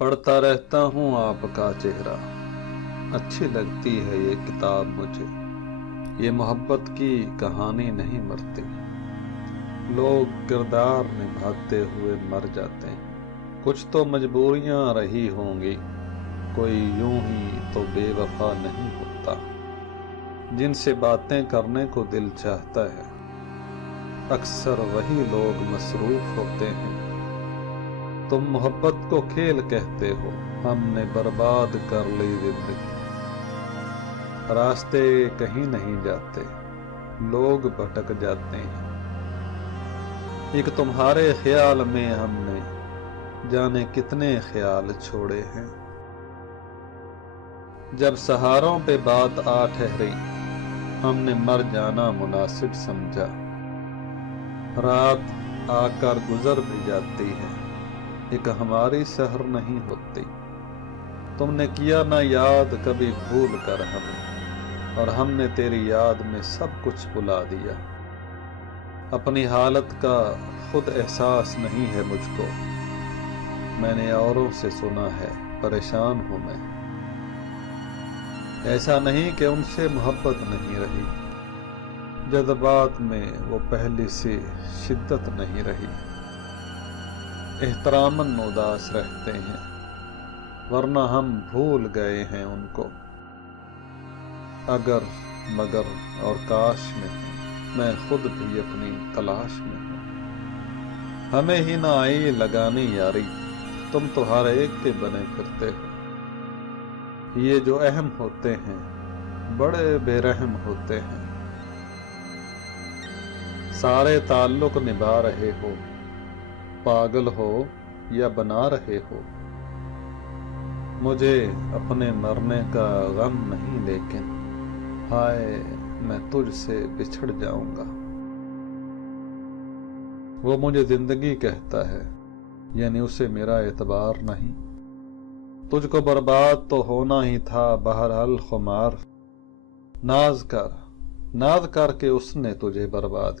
पढ़ता रहता हूँ आपका चेहरा, अच्छी लगती है ये किताब मुझे। ये मोहब्बत की कहानी नहीं मरती, लोग किरदार निभाते हुए मर जाते हैं। कुछ तो मजबूरियां रही होंगी, कोई यूं ही तो बेवफा नहीं होता। जिनसे बातें करने को दिल चाहता है, अक्सर वही लोग मसरूफ होते हैं। तुम मोहब्बत को खेल कहते हो, हमने बर्बाद कर ली जिंदगी। रास्ते कहीं नहीं जाते, लोग भटक जाते हैं। एक तुम्हारे ख्याल में हमने जाने कितने ख्याल छोड़े हैं। जब सहारों पे बात आ ठहरी, हमने मर जाना मुनासिब समझा। रात आकर गुजर भी जाती है, एक हमारी सहर नहीं होती। तुमने किया ना याद कभी भूल कर हमें, और हमने तेरी याद में सब कुछ भुला दिया। अपनी हालत का खुद एहसास नहीं है मुझको, मैंने औरों से सुना है परेशान हूं मैं। ऐसा नहीं कि उनसे मोहब्बत नहीं रही, जज्बात में वो पहली सी शिद्दत नहीं रही। एहतरामन उदास रहते हैं, वरना हम भूल गए हैं उनको। अगर मगर और काश में मैं खुद भी अपनी तलाश में हूँ। हमें ही ना आई लगानी यारी, तुम तो हर एक के बने फिरते हो। ये जो अहम होते हैं बड़े बेरहम होते हैं। सारे ताल्लुक निभा रहे हो, पागल हो या बना रहे हो। मुझे अपने मरने का गम नहीं, लेकिन हाय मैं तुझसे बिछड़ जाऊंगा। वो मुझे जिंदगी कहता है, यानी उसे मेरा एतबार नहीं। तुझको बर्बाद तो होना ही था बहरहाल खुमार। नाज करके उसने तुझे बर्बाद